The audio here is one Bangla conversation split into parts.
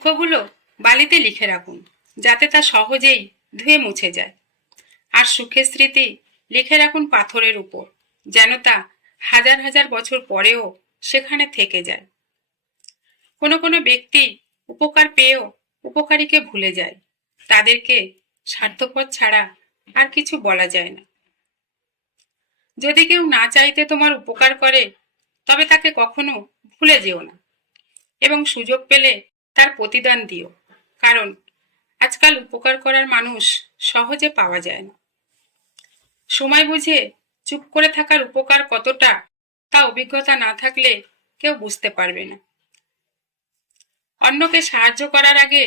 দুঃখগুলো বালিতে লিখে রাখুন, যাতে তা সহজেই ধুয়ে মুছে যায়। আর সুখের স্মৃতি লিখে রাখুন পাথরের উপর, যেন তা হাজার হাজার বছর পরেও সেখানে থেকে যায়। কোনো কোনো ব্যক্তি উপকার পেয়েও উপকারীকে ভুলে যায়। তাদেরকে স্বার্থপর ছাড়া আর কিছু বলা যায় না। যদি কেউ না চাইতে তোমার উপকার করে, তবে তাকে কখনো ভুলে যেও না, এবং সুযোগ পেলে তার প্রতিদান দিও। কারণ আজকাল উপকার করার মানুষ সহজে পাওয়া যায় না। সময় বুঝে চুপ করে থাকার উপকার কতটা, তা অভিজ্ঞতা না থাকলে কেউ বুঝতে পারবে না। অন্যকে সাহায্য করার আগে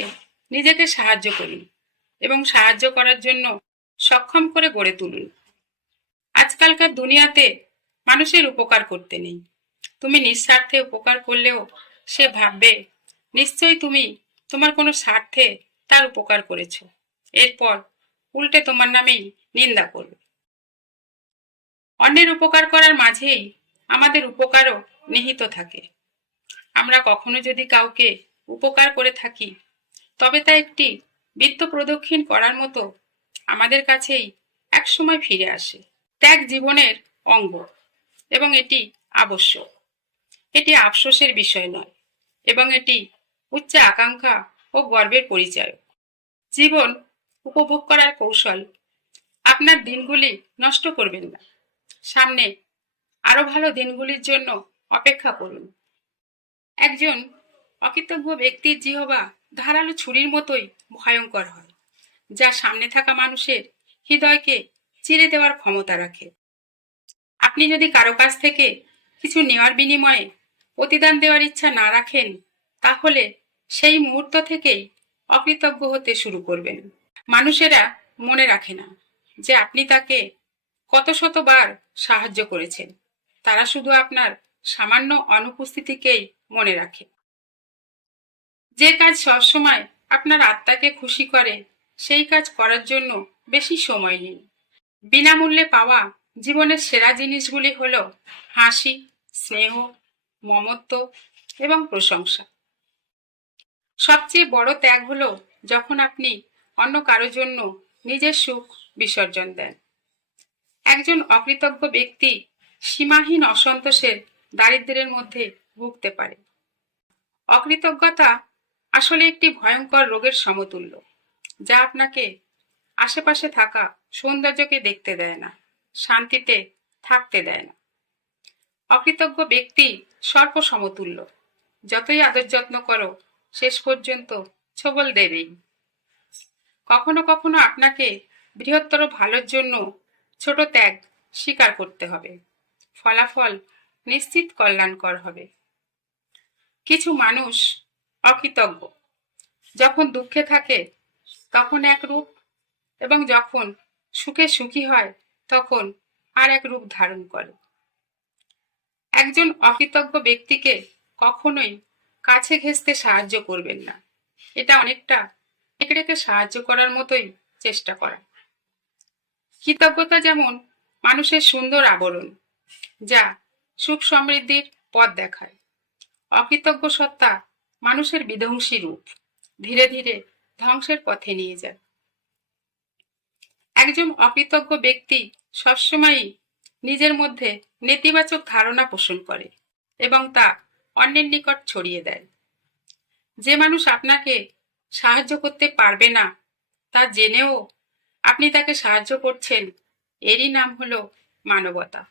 নিজেকে সাহায্য করুন, এবং সাহায্য করার জন্য সক্ষম করে গড়ে তুলুন। আজকালকার দুনিয়াতে মানুষের উপকার করতে নেই। তুমি নিঃস্বার্থে উপকার করলেও সে ভাববে নিশ্চয়ই তুমি তোমার কোনো স্বার্থে তার উপকার করেছ। এরপর উল্টে তোমার নামেই নিন্দা করবে। অন্যের উপকার করার মাঝেই আমাদের উপকারও নিহিত থাকে। আমরা কখনো যদি কাউকে উপকার করে থাকি, তবে তা একটি বৃত্ত প্রদক্ষিণ করার মতো আমাদের কাছেই একসময় ফিরে আসে। ত্যাগ জীবনের অঙ্গ, এবং এটি আবশ্যক। এটি আফসোসের বিষয় নয়, এবং এটি উচ্চ আকাঙ্ক্ষা ও গর্বের পরিচয়। জীবন উপভোগ করার কৌশল। আপনার দিনগুলি নষ্ট করবেন না। সামনে আরো ভালো দিনগুলির জন্য অপেক্ষা করুন। একজন অকৃতজ্ঞ ব্যক্তির জিহবা ধারালো ছুরির মতোই ভয়ঙ্কর হয়, যা সামনে থাকা মানুষের হৃদয়কে চিরে দেওয়ার ক্ষমতা রাখে। আপনি যদি কারো কাছ থেকে কিছু নেওয়ার বিনিময়ে প্রতিদান দেওয়ার ইচ্ছা না রাখেন, তাহলে সেই মুহূর্ত থেকেই অকৃতজ্ঞ হতে শুরু করবেন। মানুষেরা মনে রাখে না যে আপনি তাকে কত শতবার সাহায্য করেছেন। তারা শুধু আপনার সামান্য অনুপস্থিতিকেই মনে রাখে। যে কাজ সবসময় আপনার আত্মাকে খুশি করে, সেই কাজ করার জন্য বেশি সময় নিন। বিনামূল্যে পাওয়া জীবনের সেরা জিনিসগুলি হলো হাসি, স্নেহ, মমত্ব এবং প্রশংসা। সবচেয়ে বড় ত্যাগ হলো যখন আপনি অন্য কারো জন্য নিজের সুখ বিসর্জন দেন। একজন অকৃতজ্ঞ ব্যক্তি সীমাহীন অসন্তোষের দারিদ্র্যের মধ্যে ভুগতে পারে। অকৃতজ্ঞতা আসলে একটি ভয়ঙ্কর রোগের সমতুল্য, যা আপনাকে আশেপাশে থাকা সৌন্দর্যকে দেখতে দেয় না, শান্তিতে থাকতে দেয় না। অকৃতজ্ঞ ব্যক্তি সর্প সমতুল্য। যতই আদর যত্ন করো, শেষ পর্যন্ত ছোবল দেবেই। কখনো কখনো আপনাকে বৃহত্তর ভালোর জন্য ছোট ত্যাগ স্বীকার করতে হবে। ফলাফল নিশ্চিত কল্যাণকর হবে। কিছু মানুষ অকৃতজ্ঞ। যখন দুঃখে থাকে তখন এক রূপ, এবং যখন সুখে সুখী হয় তখন আর এক রূপ ধারণ করে। একজন অকৃতজ্ঞ ব্যক্তিকে কখনোই কাছে ঘেঁষতে সাহায্য করবেন না। এটা অনেকটা নেকড়েকে সাহায্য করার মতোই চেষ্টা করা। কৃতজ্ঞতা যেমন মানুষের সুন্দর আবরণ, যা সুখ সমৃদ্ধির পথ দেখায়। অকৃতজ্ঞ সত্তা মানুষের বিধ্বংসী রূপ, ধীরে ধীরে ধ্বংসের পথে নিয়ে যায়। একজন অকৃতজ্ঞ ব্যক্তি সবসময়ই নিজের মধ্যে নেতিবাচক ধারণা পোষণ করে এবং তা অন্যের নিকট ছড়িয়ে দেয়। যে মানুষ আপনাকে সাহায্য করতে পারবে না, তা জেনেও আপনি তাকে সাহায্য করছেন, এরই নাম হলো মানবতা।